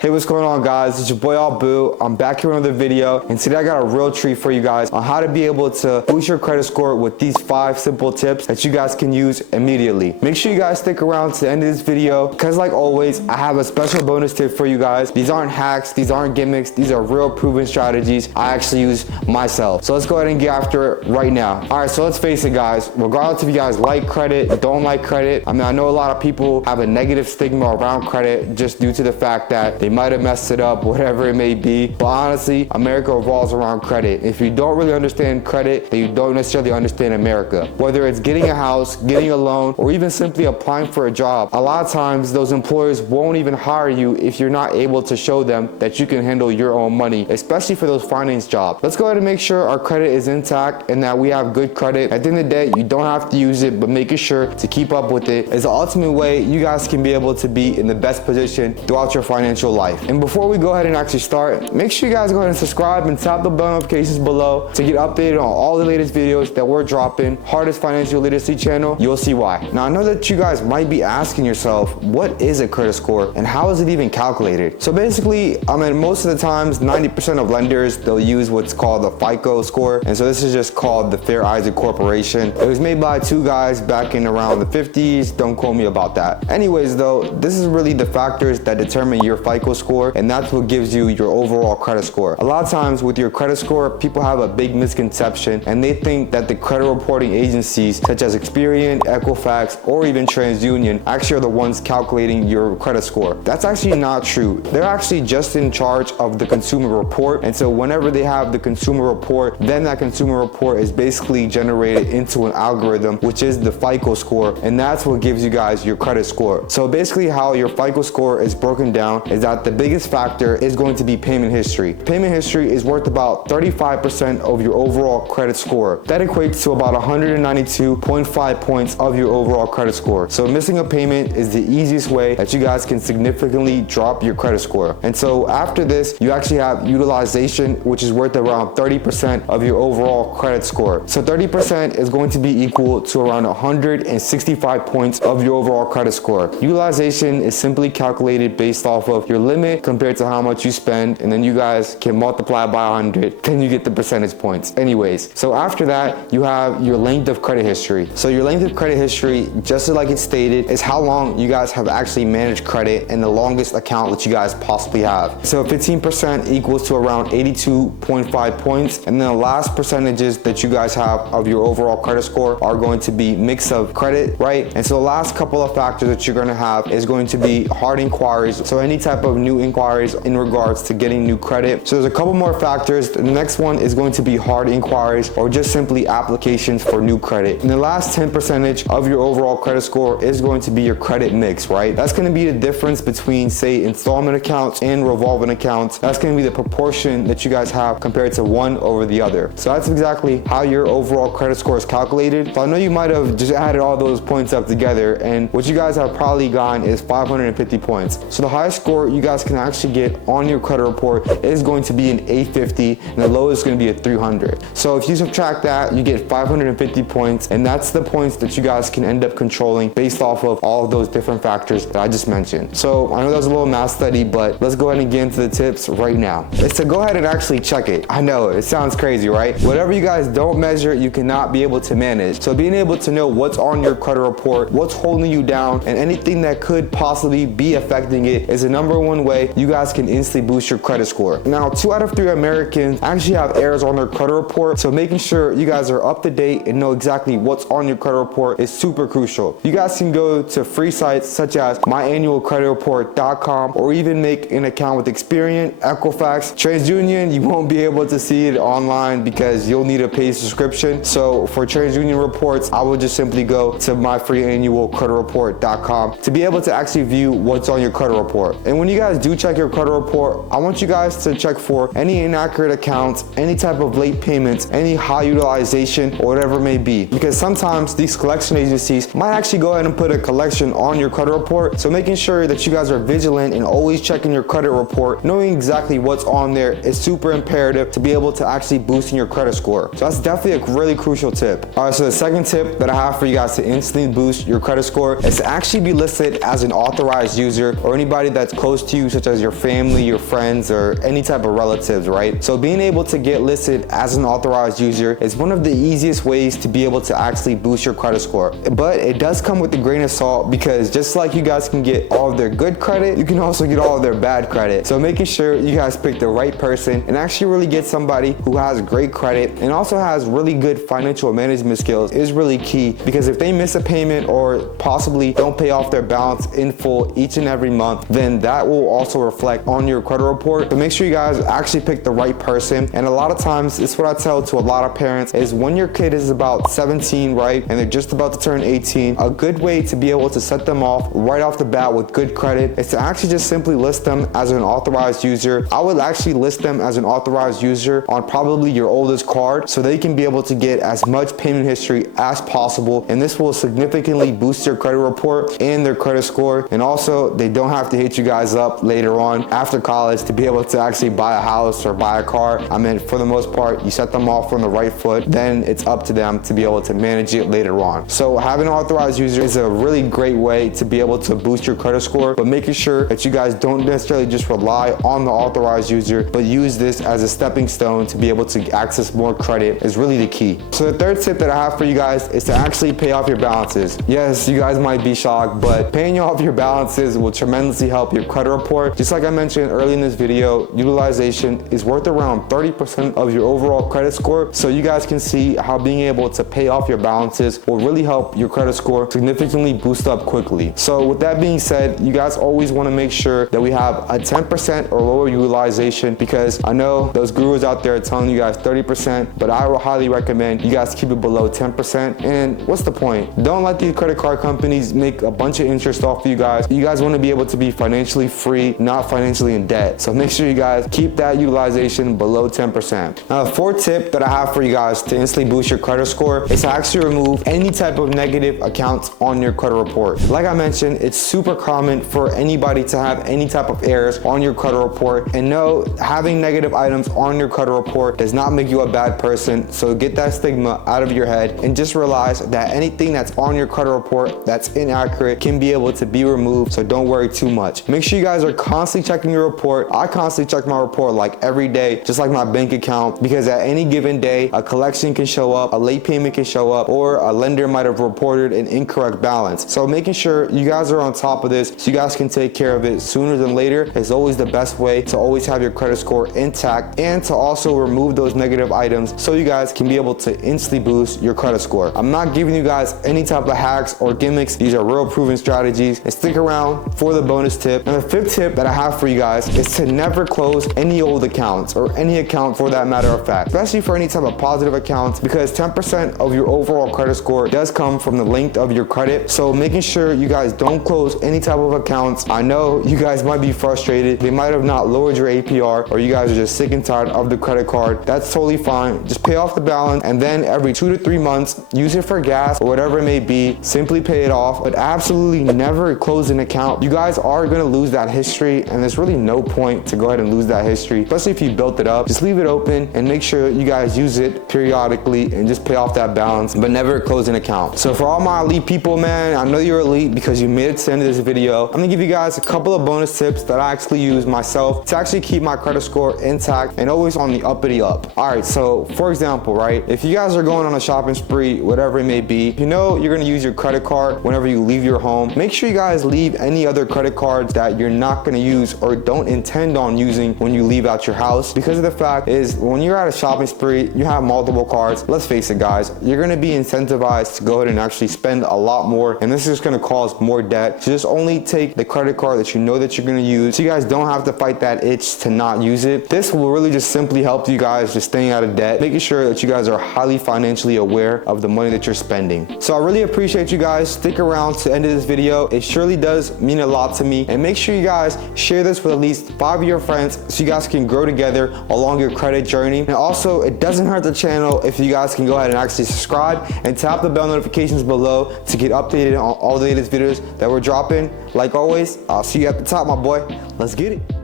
Hey, what's going on, guys? It's your boy Boo. I'm back here with another video, and today I got a real treat for you guys on how to be able to boost your credit score with these 5 simple tips that you guys can use immediately. Make sure you guys stick around to the end of this video because, like always, I have a special bonus tip for you guys. These aren't hacks, these aren't gimmicks, these are real proven strategies I actually use myself. So let's go ahead and get after it right now. All right, so let's face it, guys. Regardless if you guys like credit, don't like credit, I mean, I know a lot of people have a negative stigma around credit just due to the fact that they might have messed it up, whatever it may be. But honestly, America revolves around credit. If you don't really understand credit, then you don't necessarily understand America. Whether it's getting a house, getting a loan, or even simply applying for a job, a lot of times those employers won't even hire you if you're not able to show them that you can handle your own money, especially for those finance jobs. Let's go ahead and make sure our credit is intact and that we have good credit. At the end of the day, you don't have to use it, but making sure to keep up with it is the ultimate way you guys can be able to be in the best position throughout your financial life. And before we go ahead and actually start, make sure you guys go ahead and subscribe and tap the bell notifications below to get updated on all the latest videos that we're dropping. Hardest financial literacy channel, you'll see why. Now, I know that you guys might be asking yourself, what is a credit score and how is it even calculated? So basically, I mean, most of the times, 90% of lenders, they'll use what's called the FICO score. And so this is just called the Fair Isaac Corporation. It was made by 2 guys back in around the 50s. Don't quote me about that. Anyways, though, this is really the factors that determine your FICO score, and that's what gives you your overall credit score. A lot of times with your credit score, people have a big misconception and they think that the credit reporting agencies such as Experian, Equifax, or even TransUnion actually are the ones calculating your credit score. That's actually not true. They're actually just in charge of the consumer report, and so whenever they have the consumer report, then that consumer report is basically generated into an algorithm, which is the FICO score, and that's what gives you guys your credit score. So basically how your FICO score is broken down is that the biggest factor is going to be payment history. Payment history is worth about 35% of your overall credit score. That equates to about 192.5 points of your overall credit score. So missing a payment is the easiest way that you guys can significantly drop your credit score. And so after this, you actually have utilization, which is worth around 30% of your overall credit score. So 30% is going to be equal to around 165 points of your overall credit score. Utilization is simply calculated based off of your limit compared to how much you spend, and then you guys can multiply by 100, then you get the percentage points. Anyways, so after that, you have your length of credit history. So your length of credit history, just like it stated, is how long you guys have actually managed credit and the longest account that you guys possibly have. So 15% equals to around 82.5 points, and then the last percentages that you guys have of your overall credit score are going to be mix of credit, right? And so the last couple of factors that you're going to have is going to be hard inquiries, so any type of new inquiries in regards to getting new credit. So there's a couple more factors. The next one is going to be hard inquiries or just simply applications for new credit. And the last 10% of your overall credit score is going to be your credit mix, right? That's going to be the difference between, say, installment accounts and revolving accounts. That's going to be the proportion that you guys have compared to one over the other. So that's exactly how your overall credit score is calculated. So I know you might have just added all those points up together, and what you guys have probably gotten is 550 points. So the highest score you guys can actually get on your credit report is going to be an 850, and the lowest is going to be a 300. So if you subtract that, you get 550 points, and that's the points that you guys can end up controlling based off of all of those different factors that I just mentioned. So I know that was a little math study, but let's go ahead and get into the tips right now. It's to go ahead and actually check it. I know it sounds crazy, right? Whatever you guys don't measure, you cannot be able to manage. So being able to know what's on your credit report, what's holding you down, and anything that could possibly be affecting it is the #1 way you guys can instantly boost your credit score. Now, 2 out of 3 Americans actually have errors on their credit report, so making sure you guys are up to date and know exactly what's on your credit report is super crucial. You guys can go to free sites such as myannualcreditreport.com or even make an account with Experian, Equifax, TransUnion. You won't be able to see it online because you'll need a paid subscription. So for TransUnion reports, I would just simply go to myfreeannualcreditreport.com to be able to actually view what's on your credit report. And when you guys do check your credit report, I want you guys to check for any inaccurate accounts, any type of late payments, any high utilization, or whatever it may be. Because sometimes these collection agencies might actually go ahead and put a collection on your credit report. So making sure that you guys are vigilant and always checking your credit report, knowing exactly what's on there is super imperative to be able to actually boosting your credit score. So that's definitely a really crucial tip. All right, so the second tip that I have for you guys to instantly boost your credit score is to actually be listed as an authorized user or anybody that's close to you, such as your family, your friends, or any type of relatives, right? So being able to get listed as an authorized user is one of the easiest ways to be able to actually boost your credit score. But it does come with a grain of salt, because just like you guys can get all of their good credit, you can also get all of their bad credit. So making sure you guys pick the right person and actually really get somebody who has great credit and also has really good financial management skills is really key, because if they miss a payment or possibly don't pay off their balance in full each and every month, then that will also reflect on your credit report. So make sure you guys actually pick the right person. And a lot of times, it's what I tell to a lot of parents, is when your kid is about 17, right, and they're just about to turn 18, a good way to be able to set them off right off the bat with good credit is to actually just simply list them as an authorized user. I would actually list them as an authorized user on probably your oldest card, so they can be able to get as much payment history as possible, and this will significantly boost their credit report and their credit score. And also, they don't have to hit you guys up later on after college to be able to actually buy a house or buy a car. I mean, for the most part, you set them off from the right foot, then it's up to them to be able to manage it later on. So having an authorized user is a really great way to be able to boost your credit score, but making sure that you guys don't necessarily just rely on the authorized user, but use this as a stepping stone to be able to access more credit is really the key. So the third tip that I have for you guys is to actually pay off your balances. Yes, you guys might be shocked, but paying off your balances will tremendously help your credit report. Just like I mentioned early in this video, utilization is worth around 30% of your overall credit score. So you guys can see how being able to pay off your balances will really help your credit score significantly boost up quickly. So with that being said, you guys always want to make sure that we have a 10% or lower utilization, because I know those gurus out there are telling you guys 30%, but I will highly recommend you guys keep it below 10%. And what's the point? Don't let these credit card companies make a bunch of interest off of you guys. You guys want to be able to be financially free, not financially in debt. So make sure you guys keep that utilization below 10%. Now, the fourth tip that I have for you guys to instantly boost your credit score is to actually remove any type of negative accounts on your credit report. Like I mentioned, it's super common for anybody to have any type of errors on your credit report. And no, having negative items on your credit report does not make you a bad person. So get that stigma out of your head and just realize that anything that's on your credit report that's inaccurate can be able to be removed. So don't worry too much. Make sure you guys are constantly checking your report. I constantly check my report like every day, just like my bank account, because at any given day, a collection can show up, a late payment can show up, or a lender might have reported an incorrect balance. So making sure you guys are on top of this so you guys can take care of it sooner than later is always the best way to always have your credit score intact, and to also remove those negative items so you guys can be able to instantly boost your credit score. I'm not giving you guys any type of hacks or gimmicks. These are real proven strategies, and stick around for the bonus tip. And the fifth tip that I have for you guys is to never close any old accounts, or any account for that matter of fact, especially for any type of positive accounts, because 10% of your overall credit score does come from the length of your credit. So making sure you guys don't close any type of accounts. I know you guys might be frustrated. They might have not lowered your APR, or you guys are just sick and tired of the credit card. That's totally fine. Just pay off the balance, and then every 2 to 3 months, use it for gas or whatever it may be. Simply pay it off, but absolutely never close an account. You guys are gonna lose that history, and there's really no point to go ahead and lose that history, especially if you built it up. Just leave it open and make sure you guys use it periodically and just pay off that balance, but never close an account. So for all my elite people, man, I know you're elite because you made it to the end of this video. I'm gonna give you guys a couple of bonus tips that I actually use myself to actually keep my credit score intact and always on the uppity up. All right, so for example, right, if you guys are going on a shopping spree, whatever it may be, you know you're gonna use your credit card whenever you leave your home. Make sure you guys leave any other credit cards that you're not gonna use or don't intend on using when you leave out your house, because of the fact is when you're at a shopping spree, you have multiple cards. Let's face it, guys, you're gonna be incentivized to go ahead and actually spend a lot more, and this is gonna cause more debt. So just only take the credit card that you know that you're gonna use, so you guys don't have to fight that itch to not use it. This will really just simply help you guys just staying out of debt, making sure that you guys are highly financially aware of the money that you're spending. So I really appreciate you guys. Stick around to the end of this video. It surely does mean a lot to me, and make sure you guys share this with at least 5 of your friends so you guys can grow together along your credit journey. And also, it doesn't hurt the channel if you guys can go ahead and actually subscribe and tap the bell notifications below to get updated on all the latest videos that we're dropping. Like always, I'll see you at the top, my boy. Let's get it.